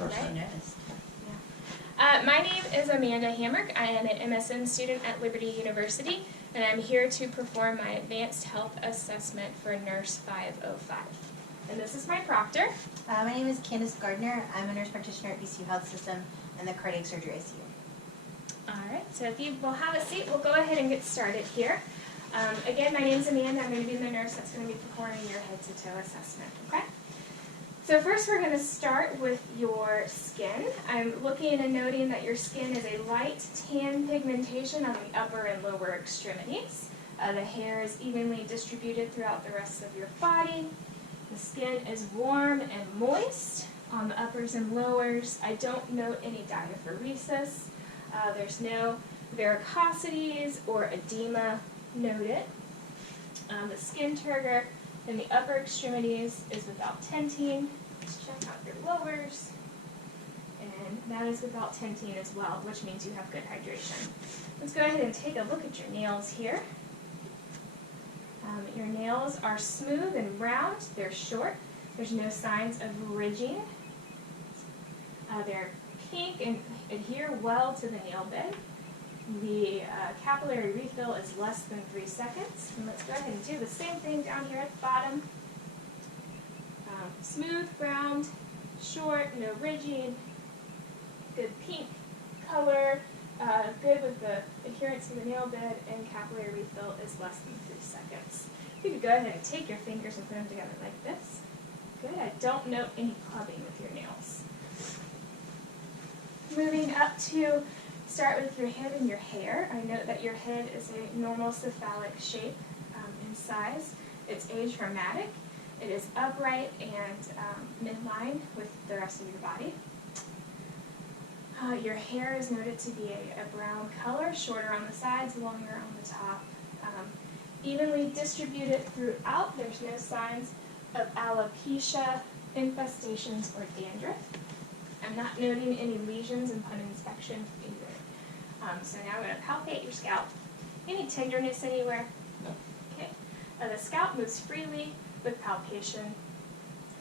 course. Right? Noticed. My name is Amanda Hamrick. I am an MSN student at Liberty University, and I'm here to perform my Advanced Health Assessment for Nurse 505. And this is my proctor. My name is Candace Gardner. I'm a nurse practitioner at VCU Health System in the Cardiac Surgery ICU. All right, so if you will have a seat, we'll go ahead and get started here. Again, my name is Amanda. I'm going to be the nurse that's going to be performing your head-to-toe assessment, okay? So first we're going to start with your skin. I'm looking and noting that your skin is a light tan pigmentation on the upper and lower extremities. The hair is evenly distributed throughout the rest of your body. The skin is warm and moist on the uppers and lowers. I don't note any diaphoresis. There's no varicosities or edema noted. The skin turgor in the upper extremities is without tenting. Let's check out your lowers. And that is without tenting as well, which means you have good hydration. Let's go ahead and take a look at your nails here. Your nails are smooth and round. They're short. There's no signs of ridging. They're pink and adhere well to the nail bed. The capillary refill is less than 3 seconds. And let's go ahead and do the same thing down here at the bottom. Smooth, round, short, no ridging, good pink color, good with the adherence to the nail bed, and capillary refill is less than 3 seconds. You could go ahead and take your fingers and put them together like this. Good. I don't note any clubbing with your nails. Moving up to start with your head and your hair. I note that your head is a normal cephalic shape in size. It's adramatic. It is upright and midline with the rest of your body. Your hair is noted to be a brown color, shorter on the sides, longer on the top. Evenly distributed throughout. There's no signs of alopecia, infestations, or dandruff. I'm not noting any lesions upon inspection either. So now I'm going to palpate your scalp. Any tenderness anywhere? No. Okay. The scalp moves freely with palpation.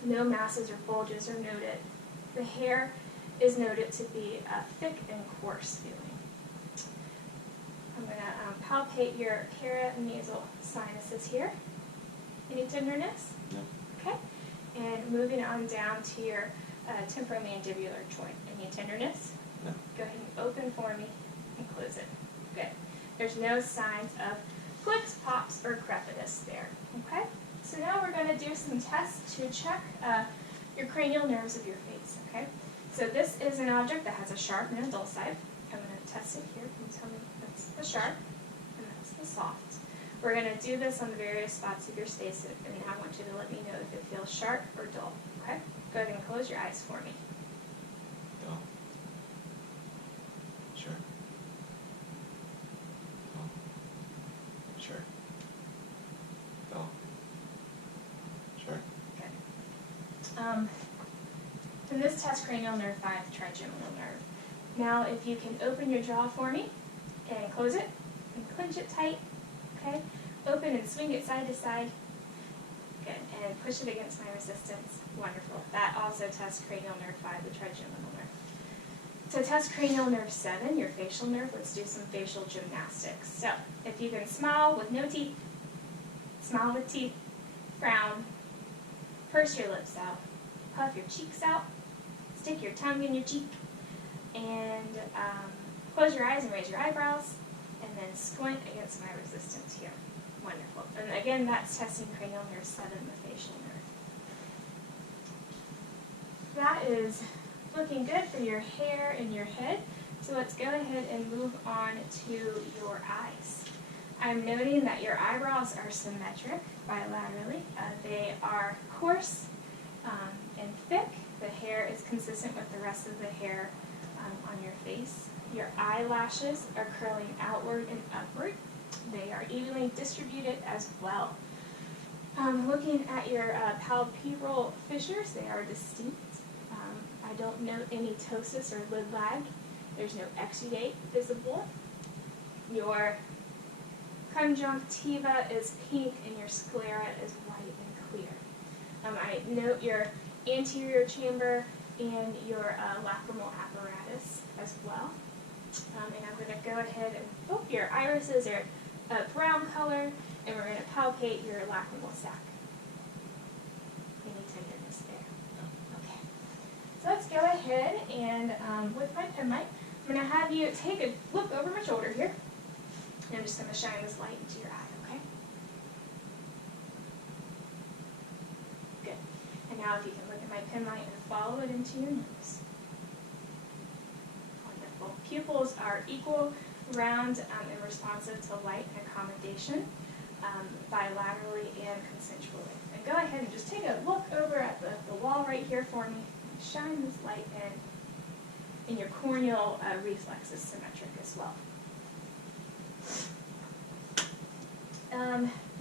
No masses or bulges are noted. The hair is noted to be thick and coarse feeling. I'm going to palpate your paranasal sinuses here. Any tenderness? No. Okay. And moving on down to your temporomandibular joint. Any tenderness? No. Go ahead and open for me and close it. Good. There's no signs of clicks, pops, or crepitus there. Okay? So now we're going to do some tests to check your cranial nerves of your face. Okay? So this is an object that has a sharp and a dull side. I'm going to test it here. Can you tell me that's the sharp and that's the soft? We're going to do this on the various spots of your face, and I want you to let me know if it feels sharp or dull. Okay? Go ahead and close your eyes for me. Dull. Sure. Dull. Sure. Dull. Sure. Good. In this test, cranial nerve 5, trigeminal nerve. Now, if you can open your jaw for me and close it and clench it tight. Okay? Open and swing it side to side. Good. And push it against my resistance. Wonderful. That also tests cranial nerve 5, the trigeminal nerve. To test cranial nerve 7, your facial nerve, let's do some facial gymnastics. So, if you can smile with no teeth, smile with teeth, frown, purse your lips out, puff your cheeks out, stick your tongue in your cheek, and close your eyes and raise your eyebrows, and then squint against my resistance here. Wonderful. And again, that's testing cranial nerve 7, the facial nerve. That is looking good for your hair and your head. So let's go ahead and move on to your eyes. I'm noting that your eyebrows are symmetric bilaterally. They are coarse and thick. The hair is consistent with the rest of the hair on your face. Your eyelashes are curling outward and upward. They are evenly distributed as well. Looking at your palpebral fissures, they are distinct. I don't note any ptosis or lid lag. There's no exudate visible. Your conjunctiva is pink and your sclera is white and clear. I note your anterior chamber and your lacrimal apparatus as well. And I'm going to go ahead and, your irises are a brown color, and we're going to palpate your lacrimal sac. Any tenderness there? No. Okay. So let's go ahead and with my pen mic, I'm going to have you take a look over my shoulder here. And I'm just going to shine this light into your eye, okay? Good. And now if you can look at my pen light and follow it into your nose. Wonderful. Pupils are equal, round, and responsive to light and accommodation, bilaterally and consensually. And go ahead and just take a look over at the wall right here for me. Shine this light in. And your corneal reflex is symmetric as well.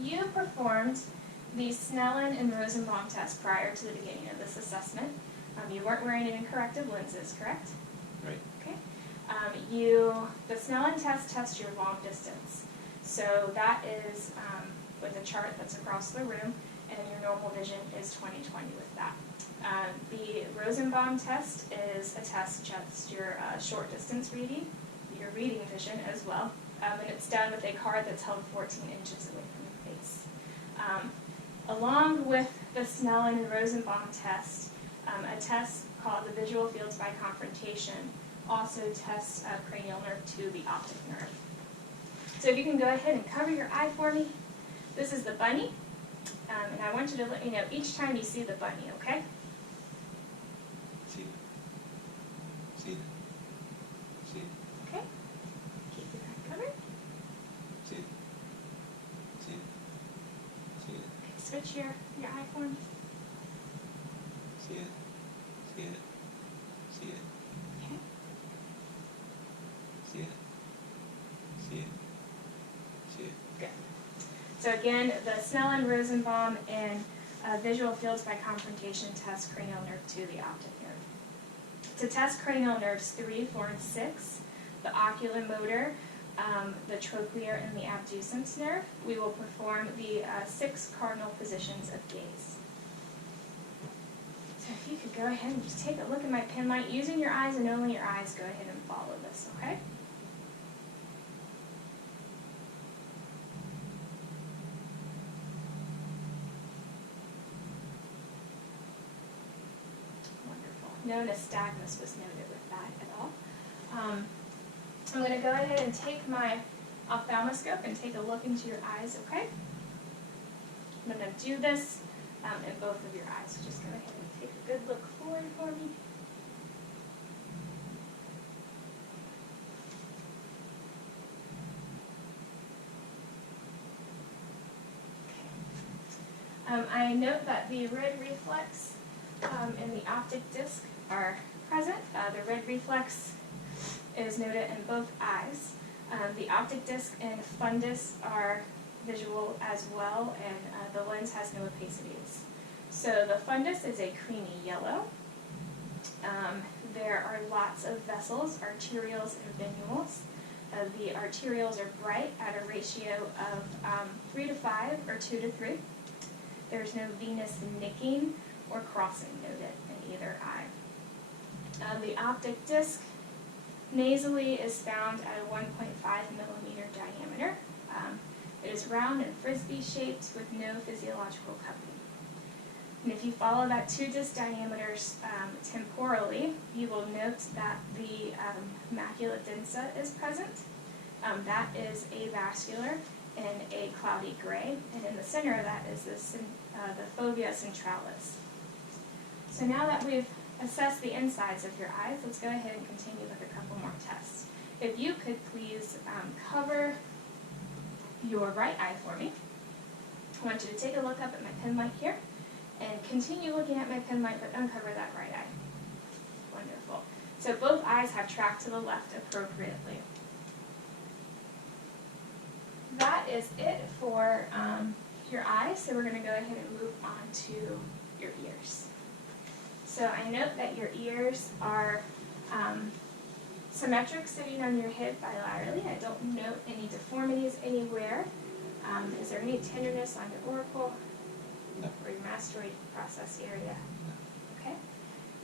You performed the Snellen and Rosenbaum test prior to the beginning of this assessment. You weren't wearing any corrective lenses, correct? Right. Okay. The Snellen test tests your long distance. So that is with a chart that's across the room, and your normal vision is 20/20 with that. The Rosenbaum test is a test just your short distance reading, your reading vision as well, and it's done with a card that's held 14 inches away from your face. Along with the Snellen and Rosenbaum test, a test called the visual fields by confrontation also tests cranial nerve to the optic nerve. So if you can go ahead and cover your eye for me. This is the bunny, and I want you to let me know each time you see the bunny, okay? See it. See it. See it. Okay. Keep your eye covered. See it. See it. See it. Okay, switch your eye for me. See it. See it. See it. Okay. See it. See it. See it. Good. So again, the Snellen, Rosenbaum, and visual fields by confrontation test cranial nerve to the optic nerve. To test cranial nerves 3, 4, and 6, the oculomotor, the trochlear, and the abducens nerve, we will perform the 6 cardinal positions of gaze. So if you could go ahead and just take a look at my pen light, using your eyes and only your eyes, go ahead and follow this, okay? Wonderful. No nystagmus was noted with that at all. I'm going to go ahead and take my ophthalmoscope and take a look into your eyes, okay? I'm going to do this in both of your eyes. So just go ahead and take a good look forward for me. I note that the red reflex and the optic disc are present. The red reflex is noted in both eyes. The optic disc and fundus are visual as well, and the lens has no opacities. So the fundus is a creamy yellow. There are lots of vessels, arterioles, and venules. The arterioles are bright at a ratio of 3 to 5 or 2 to 3. There's no venous nicking or crossing noted in either eye. The optic disc nasally is found at a 1.5 millimeter diameter. It is round and frisbee shaped with no physiological cupping. And if you follow that 2 disc diameters temporally, you will note that the macula densa is present. That is avascular in a cloudy gray, and in the center of that is the fovea centralis. So now that we've assessed the insides of your eyes, let's go ahead and continue with a couple more tests. If you could please cover your right eye for me. I want you to take a look up at my pen light here, and continue looking at my pen light, but uncover that right eye. Wonderful. So both eyes have tracked to the left appropriately. That is it for your eyes, so we're going to go ahead and move on to your ears. So I note that your ears are symmetric, sitting on your head bilaterally. I don't note any deformities anywhere. Is there any tenderness on your auricle? No. Or your mastoid process area? Okay.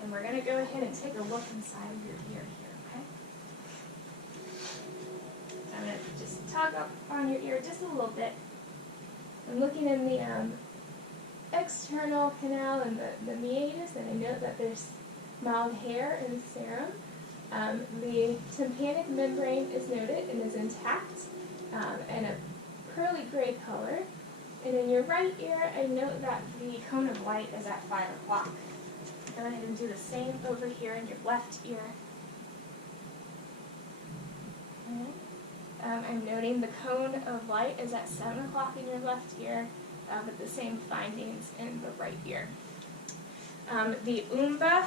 And we're going to go ahead and take a look inside of your ear here, okay? So I'm going to just tug up on your ear just a little bit. I'm looking in the external canal and the meatus, and I note that there's mild hair and serum. The tympanic membrane is noted and is intact, and a pearly gray color. And in your right ear, I note that the cone of light is at 5 o'clock. Go ahead and do the same over here in your left ear. I'm noting the cone of light is at 7 o'clock in your left ear, with the same findings in the right ear. The umbo,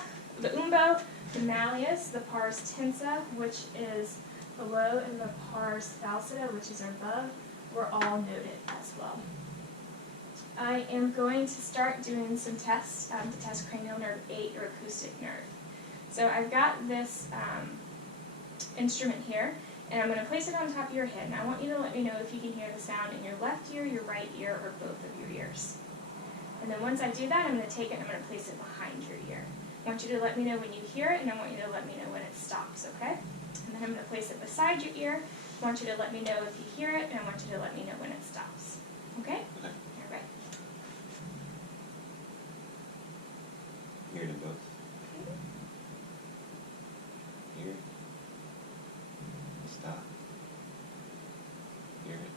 the malleus, the pars tensa, which is below, and the pars falcata, which is above, were all noted as well. I am going to start doing some tests to test cranial nerve 8 or acoustic nerve. So I've got this instrument here, and I'm going to place it on top of your head. And I want you to let me know if you can hear the sound in your left ear, your right ear, or both of your ears. And then once I do that, I'm going to take it and I'm going to place it behind your ear. I want you to let me know when you hear it, and I want you to let me know when it stops, okay? And then I'm going to place it beside your ear. I want you to let me know if you hear it, and I want you to let me know when it stops. Okay? Okay. All right. Hear them both. Hear it. Stop. Hear it.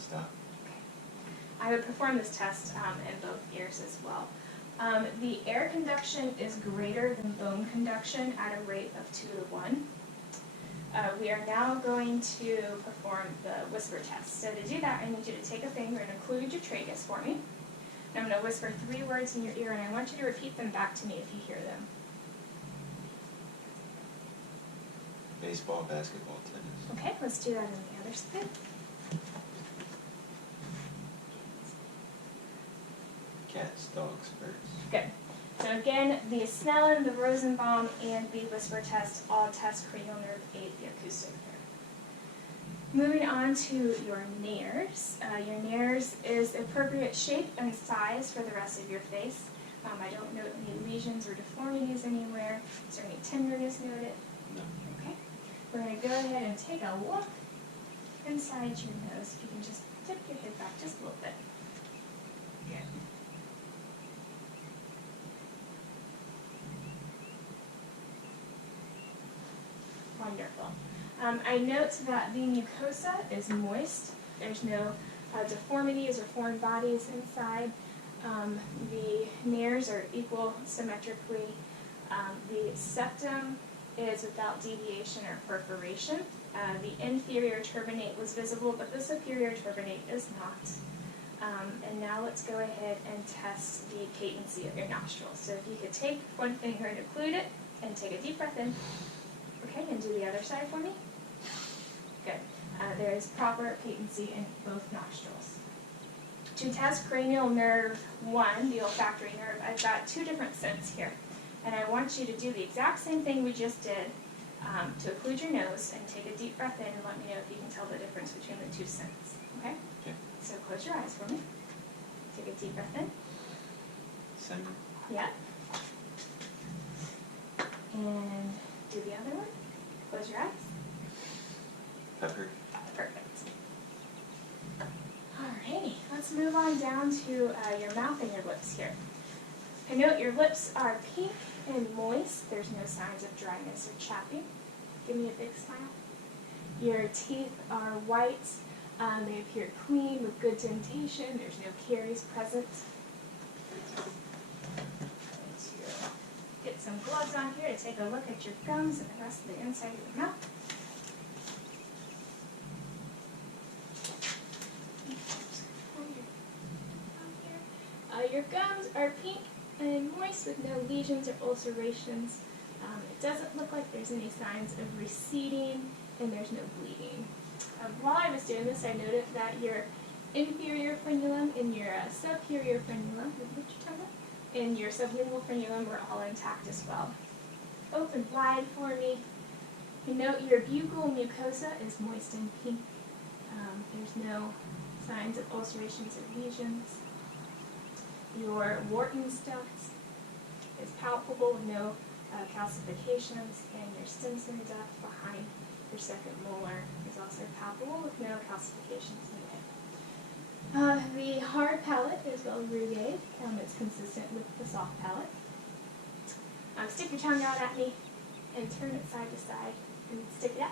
Stop. I would perform this test in both ears as well. The air conduction is greater than bone conduction at a rate of 2 to 1. We are now going to perform the whisper test. So to do that, I need you to take a finger and occlude your tragus for me. And I'm going to whisper 3 words in your ear, and I want you to repeat them back to me if you hear them. Baseball, basketball, tennis. Okay, let's do that on the other side. Cats, dogs, birds. Good. So again, the Snellen, the Rosenbaum, and the whisper test all test cranial nerve 8, the acoustic nerve. Moving on to your nares. Your nares is appropriate shape and size for the rest of your face. I don't note any lesions or deformities anywhere. Is there any tenderness noted? No. Okay. We're going to go ahead and take a look inside your nose. If you can just tip your head back just a little bit. Good. Wonderful. I note that the mucosa is moist. There's no deformities or foreign bodies inside. The nares are equal symmetrically. The septum is without deviation or perforation. The inferior turbinate was visible, but the superior turbinate is not. And now let's go ahead and test the patency of your nostrils. So if you could take one finger and occlude it, and take a deep breath in. Okay, and do the other side for me. Good. There is proper patency in both nostrils. To test cranial nerve 1, the olfactory nerve, I've got 2 different scents here. And I want you to do the exact same thing we just did, to occlude your nose and take a deep breath in and let me know if you can tell the difference between the 2 scents. Okay? Okay. So close your eyes for me. Take a deep breath in. Center. Yeah. And do the other one. Close your eyes. Pepper. Perfect. Alrighty, let's move on down to your mouth and your lips here. I note your lips are pink and moist. There's no signs of dryness or chapping. Give me a big smile. Your teeth are white. They appear clean with good dentation. There's no caries present. Get some gloves on here to take a look at your gums and the rest of the inside of your mouth. Your gums are pink and moist with no lesions or ulcerations. It doesn't look like there's any signs of receding, and there's no bleeding. While I was doing this, I noted that your inferior frenulum and your superior frenulum, and your sublingual frenulum were all intact as well. Open wide for me. You note your buccal mucosa is moist and pink. There's no signs of ulcerations or lesions. Your Wharton's ducts is palpable with no calcifications, and your Stimson duct behind your second molar is also palpable with no calcifications in it. The hard palate is well rouged. It's consistent with the soft palate. Stick your tongue out at me and turn it side to side and stick it out.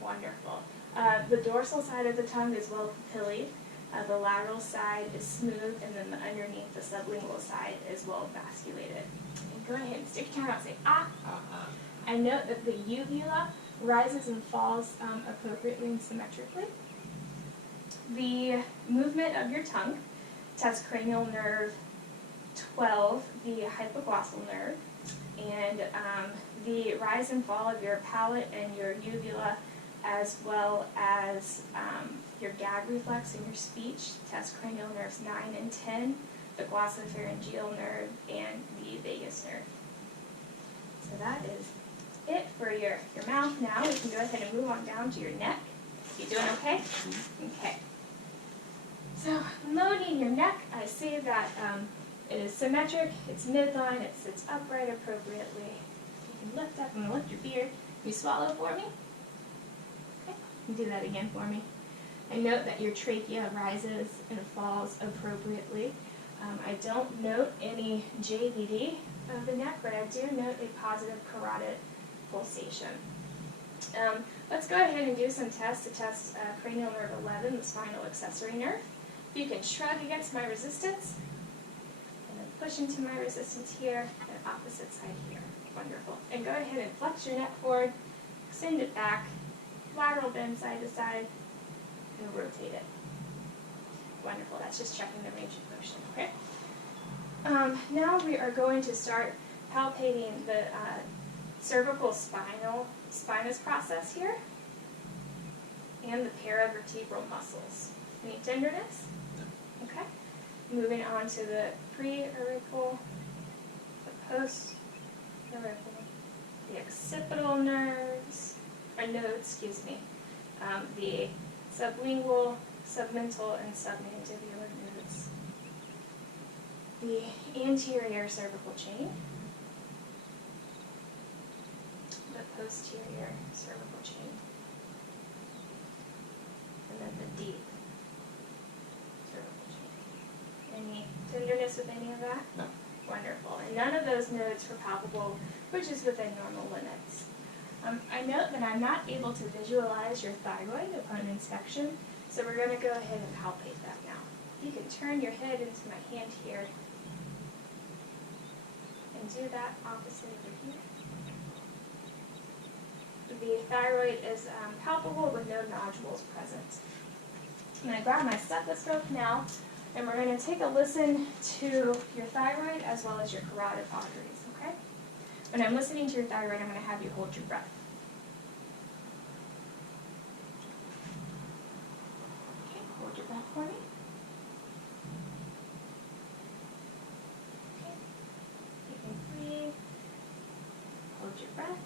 Wonderful. The dorsal side of the tongue is well papillated. The lateral side is smooth, and then the underneath the sublingual side is well vasculated. And go ahead and stick your tongue out and say, ah. I note that the uvula rises and falls appropriately and symmetrically. The movement of your tongue tests cranial nerve 12, the hypoglossal nerve, and the rise and fall of your palate and your uvula, as well as your gag reflex and your speech, test cranial nerves 9 and 10, the glossopharyngeal nerve, and the vagus nerve. So that is it for your mouth. Now we can go ahead and move on down to your neck. You doing okay? Okay. So loading your neck, I see that it is symmetric, it's midline, it sits upright appropriately. You can lift up, I'm going to lift your beard. Can you swallow for me? Okay, you can do that again for me. I note that your trachea rises and falls appropriately. I don't note any JVD of the neck, but I do note a positive carotid pulsation. Let's go ahead and do some tests to test cranial nerve 11, the spinal accessory nerve. If you can shrug against my resistance, and then push into my resistance here, and opposite side here. Wonderful. And go ahead and flex your neck forward, extend it back, lateral bend side to side, and rotate it. Wonderful. That's just checking the range of motion. Okay. Now we are going to start palpating the cervical spinous process here and the paravertebral muscles. Any tenderness? No. Okay. Moving on to the pre-auricle, the post-auricle, the occipital nerves, the sublingual, submental, and submandibular nerves, the anterior cervical chain, the posterior cervical chain, and then the deep cervical chain. Any tenderness with any of that? No. Wonderful. And none of those nodes were palpable, which is within normal limits. I note that I'm not able to visualize your thyroid upon inspection, so we're going to go ahead and palpate that now. You can turn your head into my hand here and do that opposite over here. The thyroid is palpable with no nodules present. I'm going to grab my stethoscope now, and we're going to take a listen to your thyroid as well as your carotid arteries, okay? When I'm listening to your thyroid, I'm going to have you hold your breath. Okay, hold your breath for me. Okay, you can breathe. Hold your breath.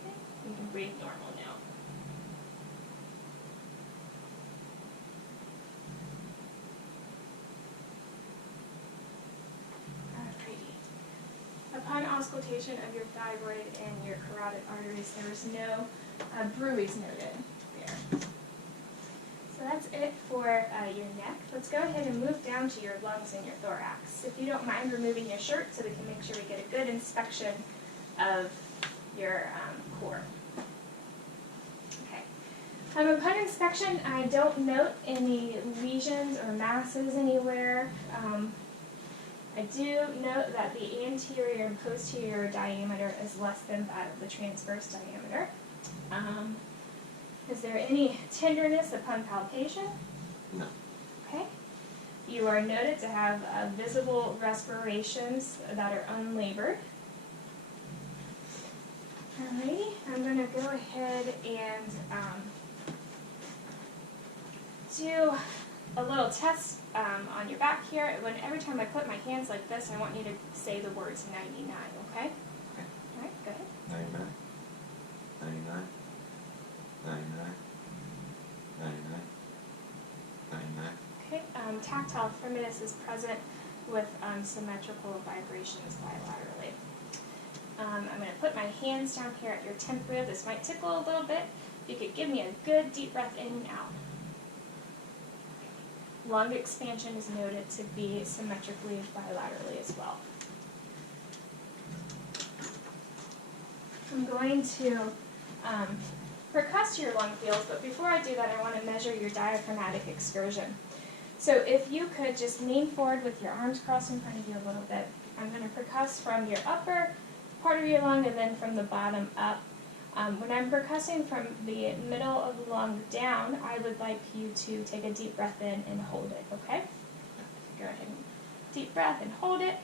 Okay, you can breathe normal now. Upon auscultation of your thyroid and your carotid arteries, there was no bruits noted there. So that's it for your neck. Let's go ahead and move down to your lungs and your thorax. If you don't mind removing your shirt so we can make sure we get a good inspection of your core. Okay. Upon inspection, I don't note any lesions or masses anywhere. I do note that the anterior and posterior diameter is less than that of the transverse diameter. Is there any tenderness upon palpation? No. Okay. You are noted to have visible respirations that are unlabored. Alrighty, I'm going to go ahead and do a little test on your back here. Every time I put my hands like this, I want you to say the words 99, okay? Okay. All right, go ahead. 99, 99, 99, 99, 99. Okay, tactile firmness is present with symmetrical vibrations bilaterally. I'm going to put my hands down here at your tempura. This might tickle a little bit. You could give me a good deep breath in and out. Lung expansion is noted to be symmetrically bilaterally as well. I'm going to percuss your lung fields, but before I do that, I want to measure your diaphragmatic excursion. So if you could just lean forward with your arms crossed in front of you a little bit. I'm going to percuss from your upper part of your lung and then from the bottom up. When I'm percussing from the middle of the lung down, I would like you to take a deep breath in and hold it, okay? Go ahead and deep breath and hold it.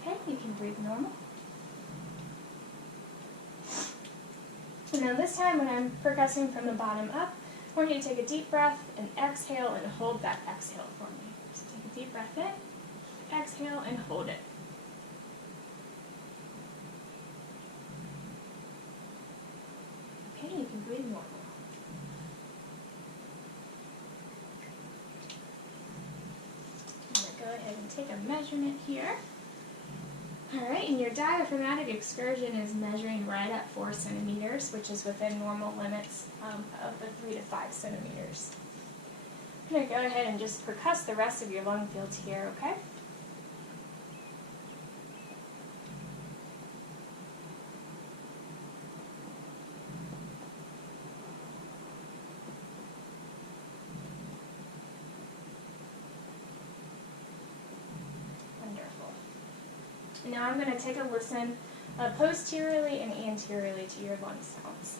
Okay, you can breathe normal. And then this time when I'm percussing from the bottom up, I want you to take a deep breath and exhale and hold that exhale for me. So take a deep breath in, exhale and hold it. Okay, you can breathe normal. I'm going to go ahead and take a measurement here. Alright, and your diaphragmatic excursion is measuring right at 4 centimeters, which is within normal limits of the 3 to 5 centimeters. I'm going to go ahead and just percuss the rest of your lung fields here, okay? Wonderful. Now I'm going to take a listen posteriorly and anteriorly to your lung sounds.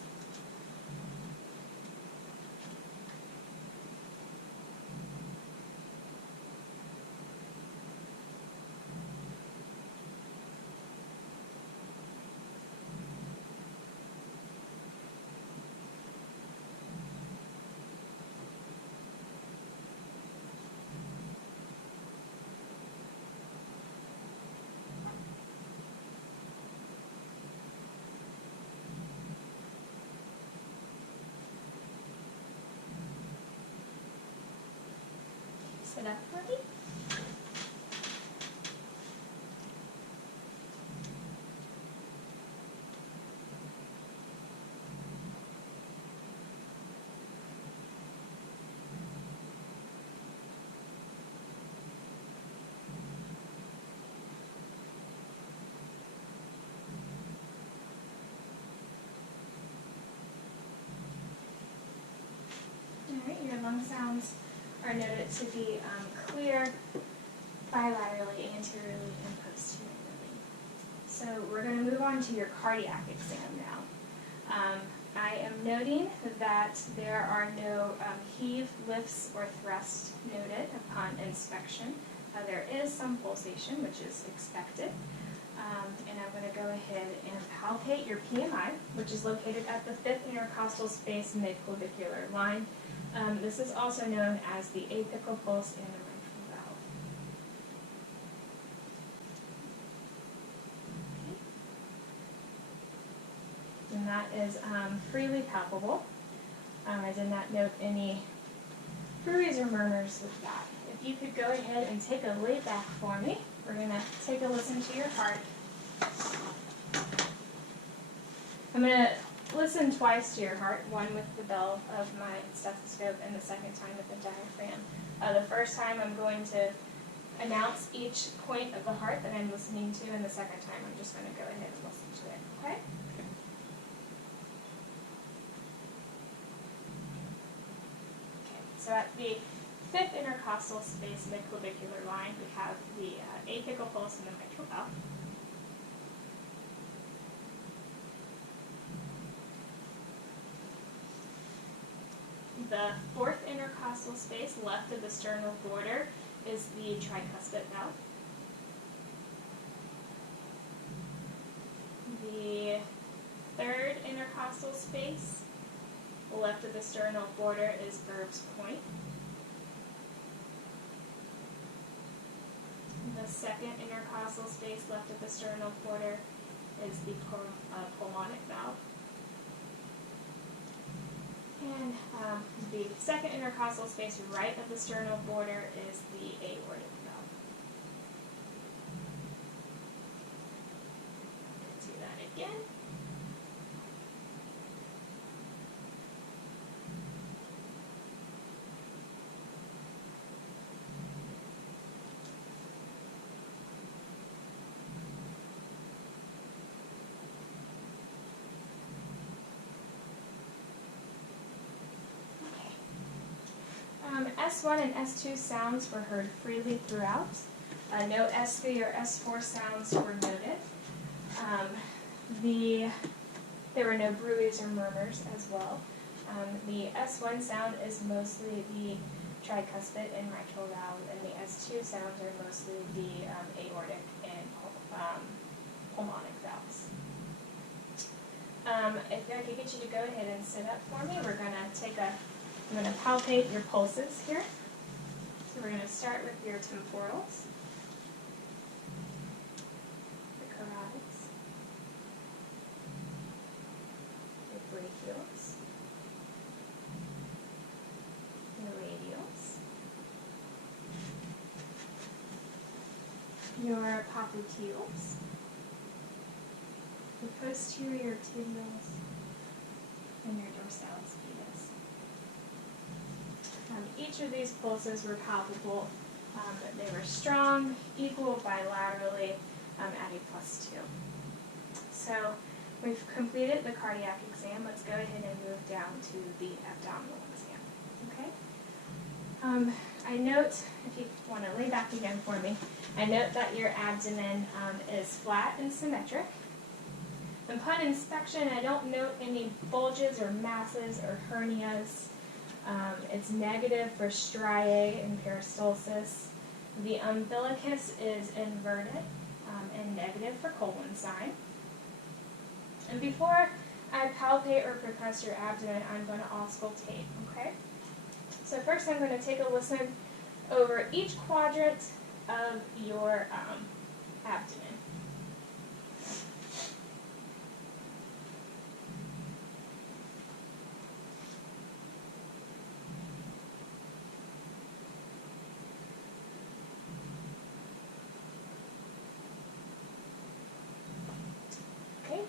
Sit up for me. Alright, your lung sounds are noted to be clear bilaterally, anteriorly, and posteriorly. So we're going to move on to your cardiac exam now. I am noting that there are no heave, lifts, or thrusts noted upon inspection. There is some pulsation, which is expected. And I'm going to go ahead and palpate your PMI, which is located at the 5th intercostal space midclavicular line. This is also known as the apical pulse in the mitral valve. Okay. And that is freely palpable. I did not note any bruise or murmurs with that. If you could go ahead and take a lay back for me, we're going to take a listen to your heart. I'm going to listen twice to your heart, one with the bell of my stethoscope and the second time with the diaphragm. The first time I'm going to announce each point of the heart that I'm listening to, and the second time I'm just going to go ahead and listen to it, okay? Okay, so at the 5th intercostal space midclavicular line, we have the apical pulse in the mitral valve. The 4th intercostal space left of the sternal border is the tricuspid valve. The 3rd intercostal space left of the sternal border is Birb's point. The 2nd intercostal space left of the sternal border is the pulmonic valve. And the second intercostal space right of the sternal border is the aortic valve. Do that again. S1 and S2 sounds were heard freely throughout. No S3 or S4 sounds were noted. There were no bruits or murmurs as well. The S1 sound is mostly the tricuspid and mitral valve, and the S2 sounds are mostly the aortic and pulmonic valves. If I could get you to go ahead and sit up for me, I'm going to palpate your pulses here. So we're going to start with your temporals, the carotids, your brachials, your radials, your popliteals, the posterior tibials, and your dorsalis pedis. Each of these pulses were palpable. They were strong, equal bilaterally at a +2. So we've completed the cardiac exam. Let's go ahead and move down to the abdominal exam. Okay? I note, if you want to lay back again for me, I note that your abdomen is flat and symmetric. Upon inspection, I don't note any bulges or masses or hernias. It's negative for striae and peristalsis. The umbilicus is inverted and negative for colon sign. And before I palpate or percuss your abdomen, I'm going to auscultate, okay? So first I'm going to take a listen over each quadrant of your abdomen.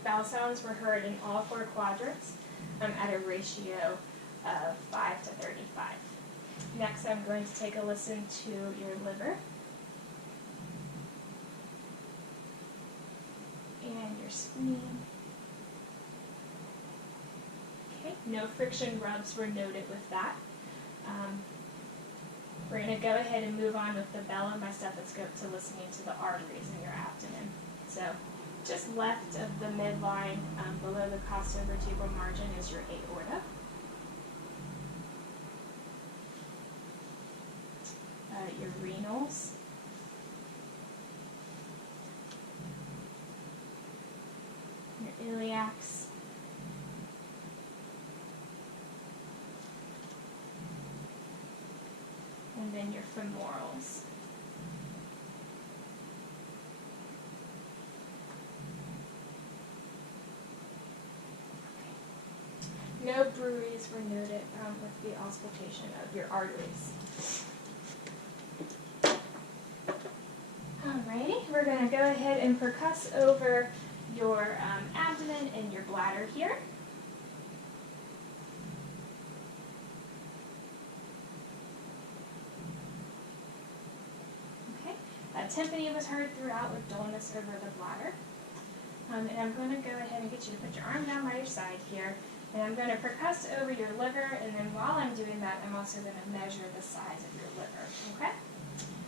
Vowel sounds were heard in all 4 quadrants at a ratio of 5 to 35. Next, I'm going to take a listen to your liver and your spleen. Okay, no friction rubs were noted with that. We're going to go ahead and move on with the bell and my stethoscope to listening to the arteries in your abdomen. So, just left of the midline, below the costovertebral margin, is your aorta. Your renals. Your iliacs. And then your femorals. No bruits were noted with the auscultation of your arteries. Alrighty, we're going to go ahead and percuss over your abdomen and your bladder here. Okay, tympany was heard throughout with dullness over the bladder. And I'm going to go ahead and get you to put your arm down by your side here. And I'm going to percuss over your liver, and then while I'm doing that, I'm also going to measure the size of your liver, okay?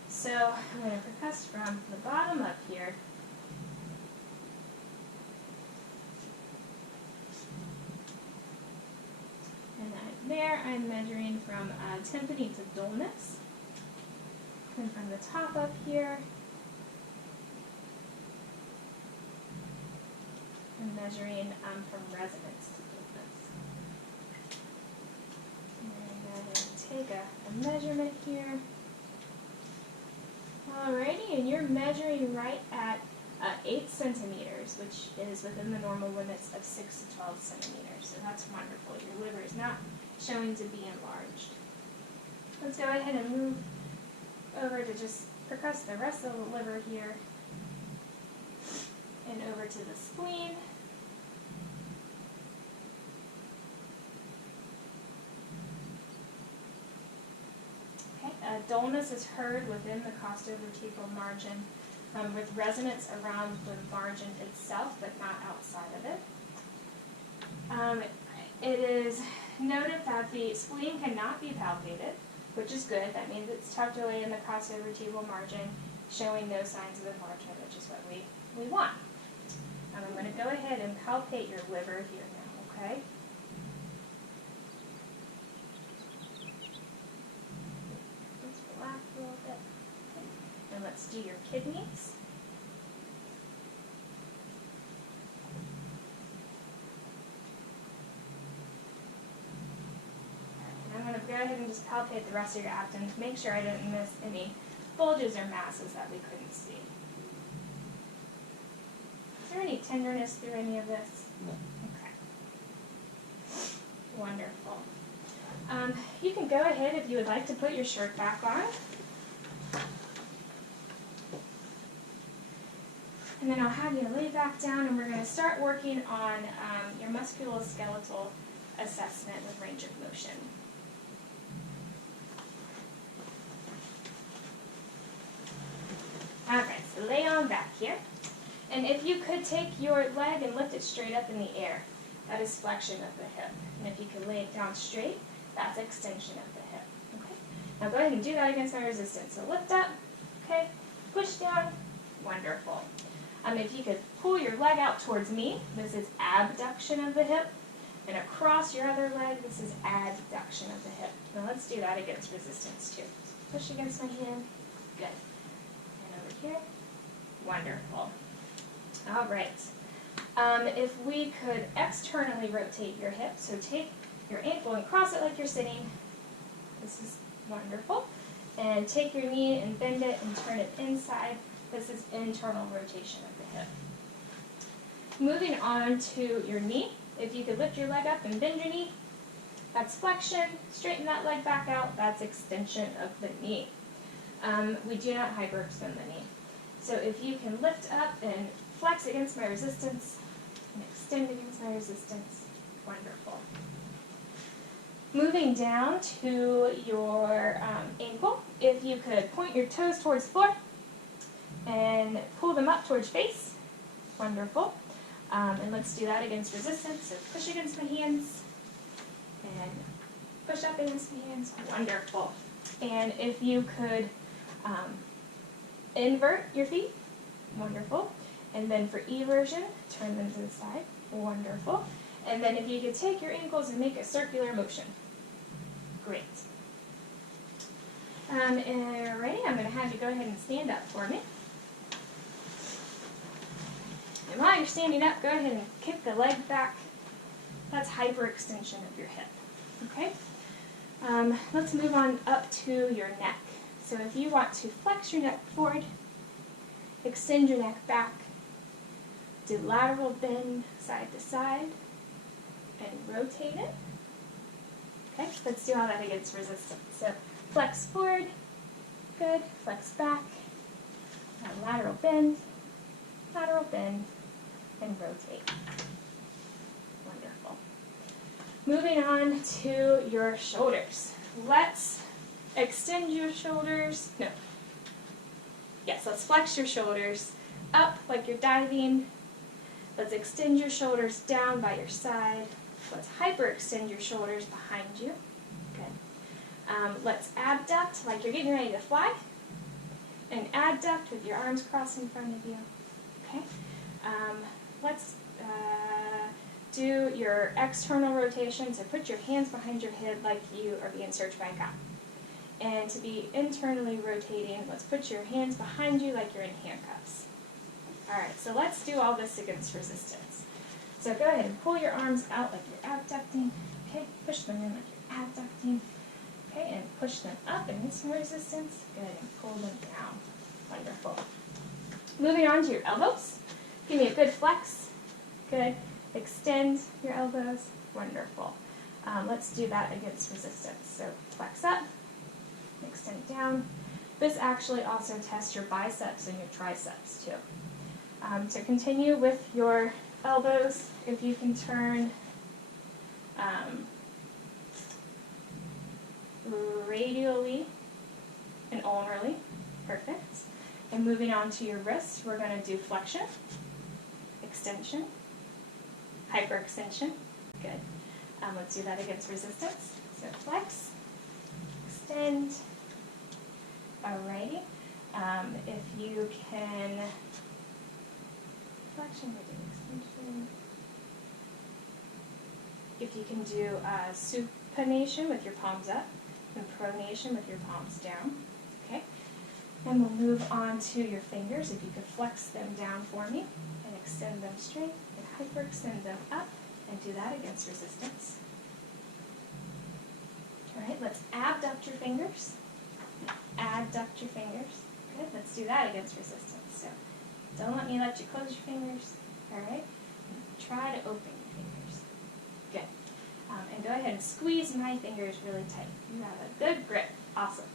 So I'm going to percuss from the bottom up here. And there I'm measuring from tympany to dullness. And from the top up here, I'm measuring from resonance to dullness. And I'm going to take a measurement here. Alrighty, and you're measuring right at 8 centimeters, which is within the normal limits of 6 to 12 centimeters. So that's wonderful. Your liver is not showing to be enlarged. Let's go ahead and move over to just percuss the rest of the liver here and over to the spleen. Okay, dullness is heard within the costovertebral margin with resonance around the margin itself, but not outside of it. It is noted that the spleen cannot be palpated, which is good. That means it's tucked away in the costovertebral margin, showing no signs of enlargement, which is what we want. I'm going to go ahead and palpate your liver here now, okay? Just relax a little bit. Okay. And let's do your kidneys. I'm going to go ahead and just palpate the rest of your abdomen to make sure I didn't miss any bulges or masses that we couldn't see. Is there any tenderness through any of this? No. Okay. Wonderful. You can go ahead if you would like to put your shirt back on. And then I'll have you lay back down and we're going to start working on your musculoskeletal assessment with range of motion. Alright, so lay on back here. And if you could take your leg and lift it straight up in the air, that is flexion of the hip. And if you could lay it down straight, that's extension of the hip. Okay? Now go ahead and do that against my resistance. So lift up, okay, push down, wonderful. If you could pull your leg out towards me, this is abduction of the hip. And across your other leg, this is adduction of the hip. Now let's do that against resistance too. So push against my hand, good. Here. Wonderful. All right. If we could externally rotate your hip, so take your ankle and cross it like you're sitting. This is wonderful. And take your knee and bend it and turn it inside. This is internal rotation of the hip. Moving on to your knee. If you could lift your leg up and bend your knee, that's flexion. Straighten that leg back out. That's extension of the knee. We do not hyperextend the knee. So if you can lift up and flex against my resistance and extend against my resistance, wonderful. Moving down to your ankle, if you could point your toes towards the floor and pull them up towards face, wonderful. And let's do that against resistance. So push against my hands and push up against my hands, wonderful. And if you could invert your feet, wonderful. And then for eversion, turn them to the side, wonderful. And then if you could take your ankles and make a circular motion, great. Alrighty, I'm going to have you go ahead and stand up for me. And while you're standing up, go ahead and kick the leg back. That's hyperextension of your hip, okay? Let's move on up to your neck. So if you want to flex your neck forward, extend your neck back, do lateral bend side to side, and rotate it. Okay, let's do all that against resistance. So flex forward, good, flex back, lateral bend, and rotate. Wonderful. Moving on to your shoulders. Let's extend your shoulders. No. Yes, let's flex your shoulders up like you're diving. Let's extend your shoulders down by your side. Let's hyperextend your shoulders behind you. Good. Let's abduct like you're getting ready to fly. And adduct with your arms crossed in front of you. Okay. Let's do your external rotation. So put your hands behind your head like you are being searched by a cop. And to be internally rotating, let's put your hands behind you like you're in handcuffs. Alright, so let's do all this against resistance. So go ahead and pull your arms out like you're abducting. Okay, push them in like you're abducting. Okay, and push them up and get some resistance. Good, and pull them down. Wonderful. Moving on to your elbows. Give me a good flex. Good. Extend your elbows. Wonderful. Let's do that against resistance. So flex up, extend down. This actually also tests your biceps and your triceps too. To continue with your elbows, if you can turn radially and ulnarly, perfect. And moving on to your wrists, we're going to do flexion, extension, hyperextension. Good. Let's do that against resistance. So flex, extend. Alrighty. If you can flexion, extension. If you can do supination with your palms up and pronation with your palms down. Okay. And we'll move on to your fingers. If you could flex them down for me and extend them straight and hyperextend them up and do that against resistance. Alright, let's abduct your fingers. Adduct your fingers. Good, let's do that against resistance. So don't let me let you close your fingers. Alright, try to open your fingers. Good. And go ahead and squeeze my fingers really tight. You have a good grip. Awesome.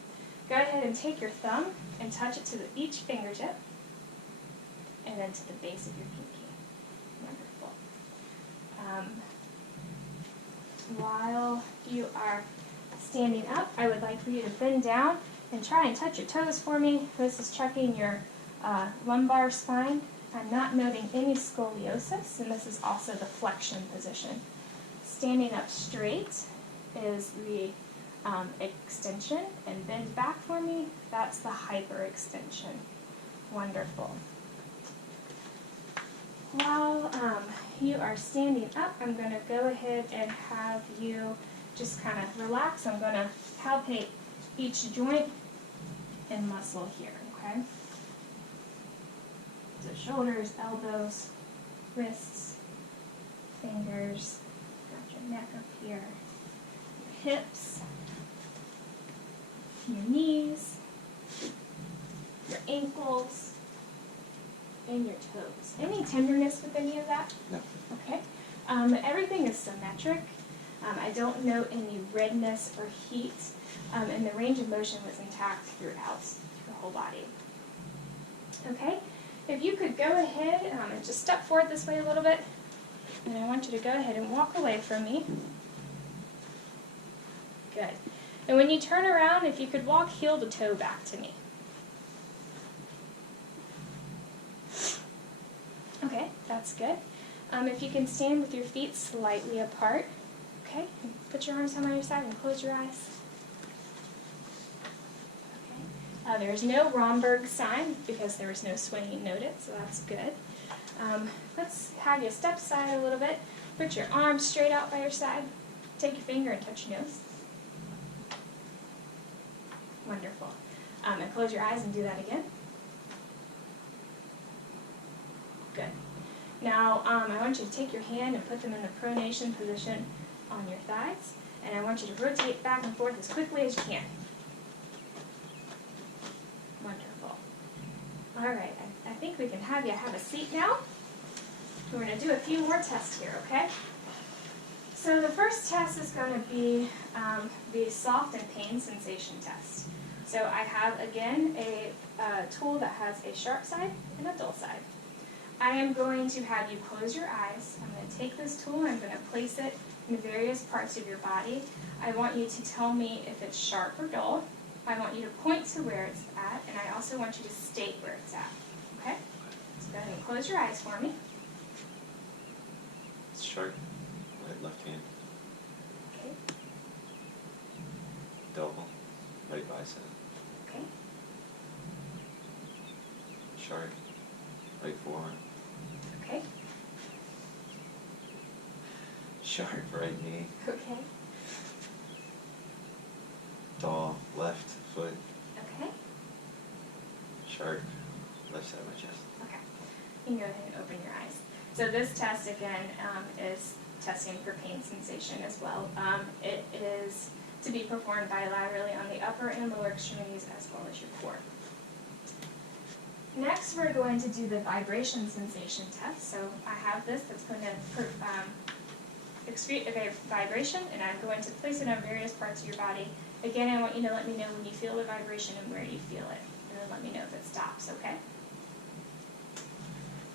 Go ahead and take your thumb and touch it to each fingertip and then to the base of your pinky. Wonderful. While you are standing up, I would like for you to bend down and try and touch your toes for me. This is checking your lumbar spine. I'm not noting any scoliosis, and this is also the flexion position. Standing up straight is the extension, and bend back for me, that's the hyperextension. Wonderful. While you are standing up, I'm going to go ahead and have you just kind of relax. I'm going to palpate each joint and muscle here, okay? So shoulders, elbows, wrists, fingers, got your neck up here, your hips, your knees, your ankles, and your toes. Any tenderness with any of that? No. Okay. Everything is symmetric. I don't note any redness or heat, and the range of motion was intact throughout your whole body. Okay. If you could go ahead and just step forward this way a little bit, and I want you to go ahead and walk away from me. Good. And when you turn around, if you could walk heel to toe back to me. Okay, that's good. If you can stand with your feet slightly apart, okay, put your arms down by your side and close your eyes. Okay. There's no Romberg sign because there was no swinging noted, so that's good. Let's have you step aside a little bit. Put your arms straight out by your side. Take your finger and touch your nose. Wonderful. And close your eyes and do that again. Good. Now, I want you to take your hand and put them in the pronation position on your thighs, and I want you to rotate back and forth as quickly as you can. Wonderful. All right, I think we can have you have a seat now. We're going to do a few more tests here, okay? So the first test is going to be the soft and pain sensation test. So I have, again, a tool that has a sharp side and a dull side. I am going to have you close your eyes. I'm going to take this tool and I'm going to place it in various parts of your body. I want you to tell me if it's sharp or dull. I want you to point to where it's at, and I also want you to state where it's at. Okay? So go ahead and close your eyes for me. It's sharp. Right, left hand. Okay. Double. Right bicep. Okay. Sharp. Right forearm. Okay. Sharp right knee. Okay. Tall left foot. Okay. Sharp left side of my chest. Okay. You can go ahead and open your eyes. So this test, again, is testing for pain sensation as well. It is to be performed bilaterally on the upper and lower extremities as well as your core. Next, we're going to do the vibration sensation test. So I have this that's going to excrete a vibration, and I'm going to place it on various parts of your body. Again, I want you to let me know when you feel the vibration and where you feel it, and then let me know if it stops, okay?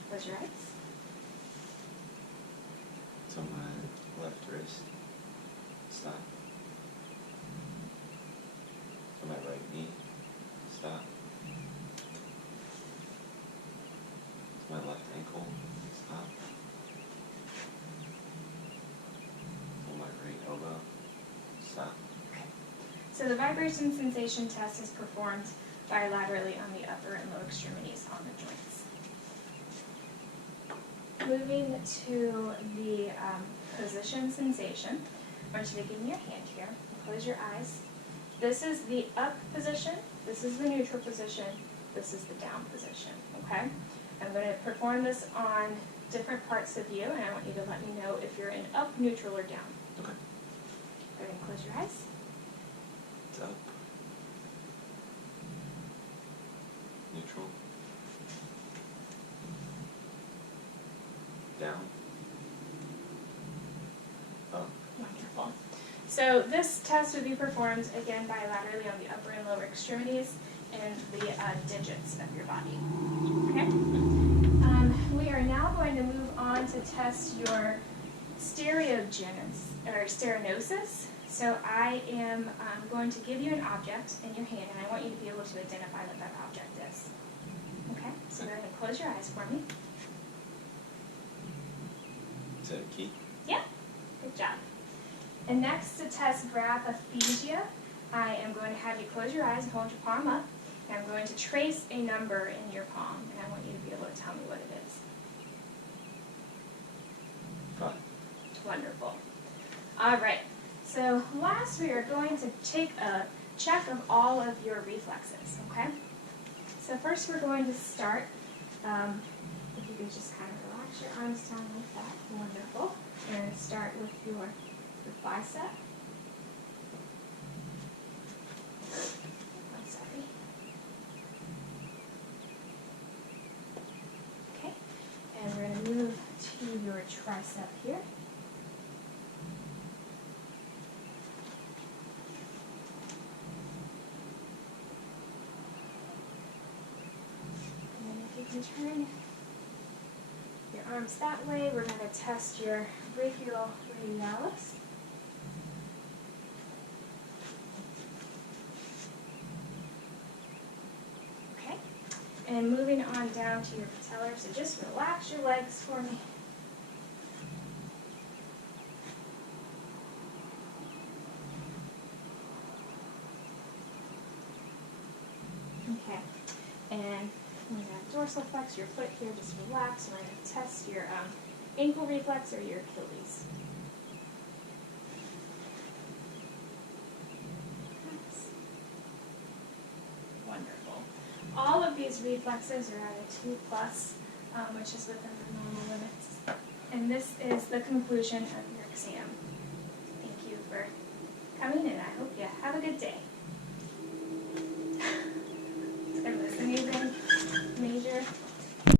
Close your eyes. It's on my left wrist. Stop. It's on my right knee. Stop. It's my left ankle. Stop. It's on my right elbow. Stop. So the vibration sensation test is performed bilaterally on the upper and lower extremities on the joints. Moving to the position sensation, I want you to give me your hand here. Close your eyes. This is the up position, this is the neutral position, this is the down position, okay? I'm going to perform this on different parts of you, and I want you to let me know if you're in up, neutral, or down. Okay. Go ahead and close your eyes. It's up. Neutral. Down. Up. Wonderful. So this test would be performed, again, bilaterally on the upper and lower extremities and the digits of your body. Okay? We are now going to move on to test your stereogenesis, or sternosis. So I am going to give you an object in your hand, and I want you to be able to identify what that object is. Okay? So go ahead and close your eyes for me. Is that a key? Yeah, good job. And next to test graphaphasia, I am going to have you close your eyes and hold your palm up. And I'm going to trace a number in your palm, and I want you to be able to tell me what it is. 5. Wonderful. All right. So last we are going to take a check of all of your reflexes, okay? So first we're going to start, if you could just kind of relax your arms down like that. Wonderful. We're going to start with your bicep. I'm sorry. Okay. And we're going to move to your tricep here. And then if you can turn your arms that way, we're going to test your brachial radialis. Okay. And moving on down to your patellar, so just relax your legs for me. Okay. And we're going to dorsal flex your foot here, just relax. We're going to test your ankle reflex or your Achilles. Wonderful. All of these reflexes are at a 2+, which is within the normal limits. And this is the conclusion of your exam. Thank you for coming, and I hope you have a good day.